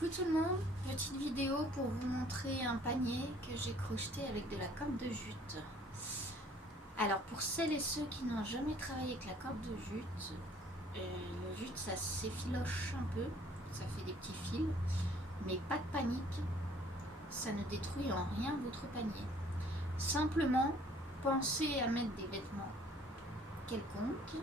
Coucou tout le monde, petite vidéo pour vous montrer un panier que j'ai crocheté avec de la corde de jute. Alors pour celles et ceux qui n'ont jamais travaillé avec la corde de jute, le jute ça s'effiloche un peu, ça fait des petits fils, mais pas de panique, ça ne détruit en rien votre panier. Simplement, pensez à mettre des vêtements quelconques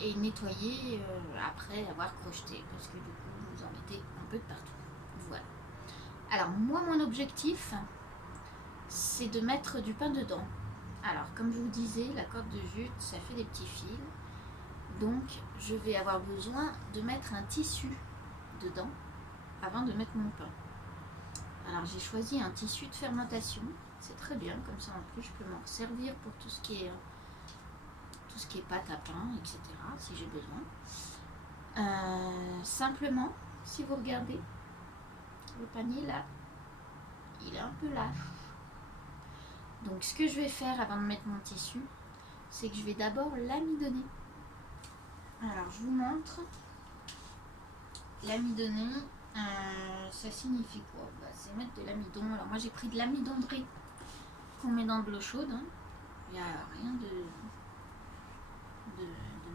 et nettoyer après avoir crocheté, parce que du coup vous en mettez un peu de partout. Voilà. Alors moi mon objectif c'est de mettre du pain dedans. Alors comme je vous disais, la corde de jute ça fait des petits fils, donc je vais avoir besoin de mettre un tissu dedans avant de mettre mon pain. Alors j'ai choisi un tissu de fermentation, c'est très bien, comme ça en plus je peux m'en servir pour tout ce qui est pâte à pain, etc. si j'ai besoin. Simplement, si vous regardez, le panier là, il est un peu lâche. Donc ce que je vais faire avant de mettre mon tissu, c'est que je vais d'abord l'amidonner. Alors je vous montre. L'amidonner, ça signifie quoi? C'est mettre de l'amidon. Alors moi j'ai pris de l'amidonnerie qu'on met dans de l'eau chaude. Il n'y a rien de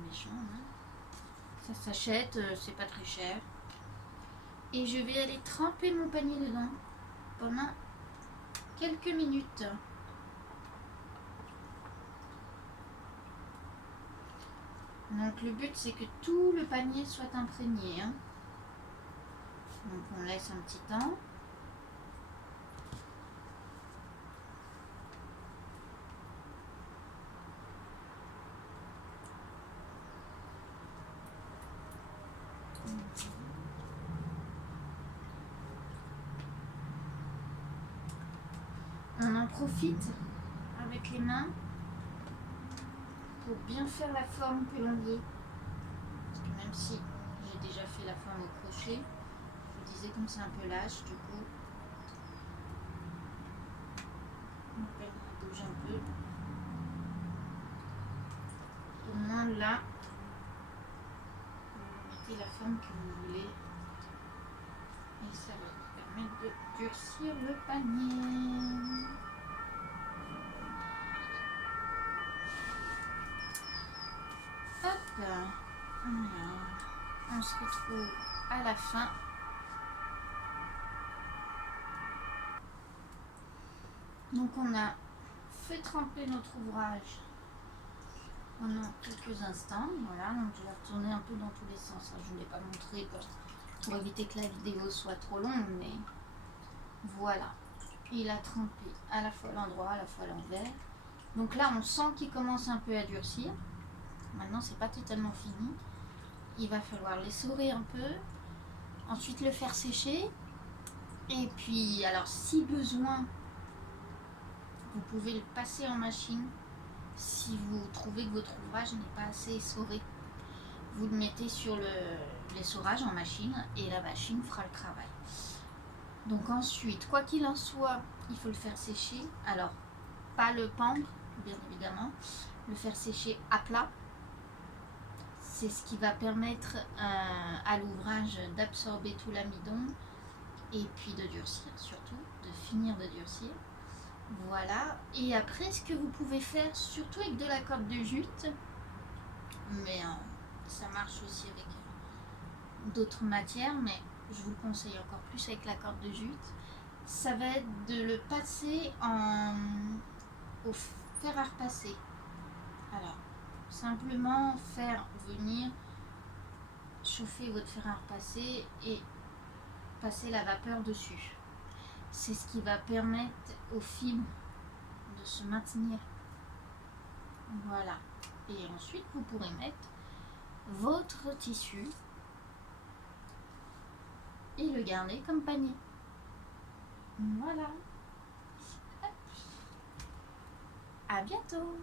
méchant. Ça s'achète, c'est pas très cher. Et je vais aller tremper mon panier dedans pendant quelques minutes. Donc le but c'est que tout le panier soit imprégné. Donc on laisse un petit temps. On en profite avec les mains pour bien faire la forme que l'on veut. Parce que même si j'ai déjà fait la forme au crochet, je vous disais comme c'est un peu lâche, du coup, mon panier bouge un peu. Au moins là, vous mettez la forme que vous voulez. Et ça va vous permettre de durcir le panier. Hop, alors, on se retrouve à la fin. Donc on a fait tremper notre ouvrage pendant quelques instants. Voilà, donc je vais retourner un peu dans tous les sens. Je ne l'ai pas montré pour éviter que la vidéo soit trop longue, mais voilà. Il a trempé à la fois à l'endroit, à la fois à l'envers. Donc là on sent qu'il commence un peu à durcir. Maintenant c'est pas totalement fini. Il va falloir l'essorer un peu, ensuite le faire sécher. Et puis alors si besoin, vous pouvez le passer en machine. Si vous trouvez que votre ouvrage n'est pas assez essoré, vous le mettez sur l'essorage en machine et la machine fera le travail. Donc ensuite, quoi qu'il en soit, il faut le faire sécher. Alors, pas le pendre, bien évidemment, le faire sécher à plat. C'est ce qui va permettre à l'ouvrage d'absorber tout l'amidon et puis de durcir surtout, de finir de durcir. Voilà, et après ce que vous pouvez faire, surtout avec de la corde de jute, mais ça marche aussi avec d'autres matières, mais je vous le conseille encore plus avec la corde de jute, ça va être de le passer au fer à repasser. Alors, simplement faire venir chauffer votre fer à repasser et passer la vapeur dessus. C'est ce qui va permettre au film de se maintenir. Voilà. Et ensuite, vous pourrez mettre votre tissu et le garder comme panier. Voilà. À bientôt.